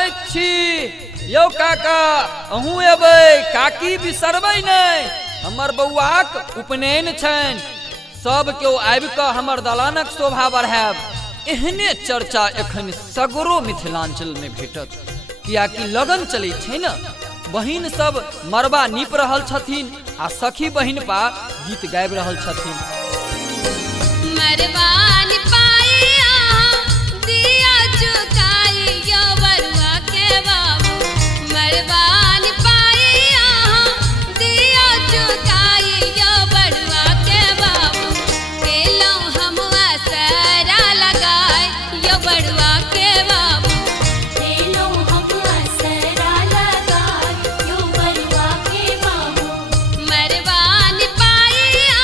दैत छी। यौ काका अहूँ एबै, काकी बिसरबै नहि। हमर बौआक उपनयन छनि, सब केओ आबि कऽ हमर दलानक शोभा बढ़ायब। एहने चर्चा एखन सगरो मिथिलांचल में भेटत, कियाकि लगन चलै छै न। बहिन सब मरबा नीप रहल छथिन आ सखी बहिन पा गीत गाबि रहल छथिन। मरबा निपाइया दिया चुकाई यो बरुआ के बाबू। मरबा निपाइया दिया चुकाई यो बरुआ के बाबू। केलो हम असरा लगाए यो बरुआ के बाबू। केलो हम असरा लगाए यो बरुआ के बाबू। मरबा निपाइया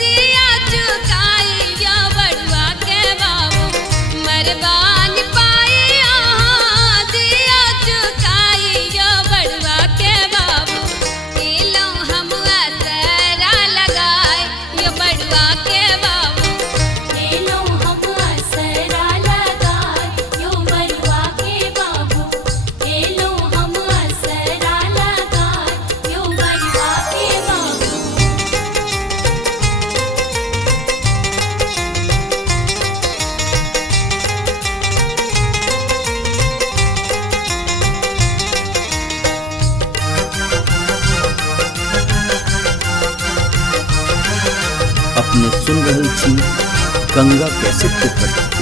दिया चुकाई यो बरुआ के बाबू। मरबा निपाइया दिया चुकाई यो बरुआ के बाबू। केलो हम असरा लगाए यो बरुआ के बाबू। केलो हम असरा लगाए यो बरुआ के बाबू। केलो हम असरा लगाए यो बरुआ के बाबू। अपने सुन रहल छी गंगा कैसेट के प्रस्तुति।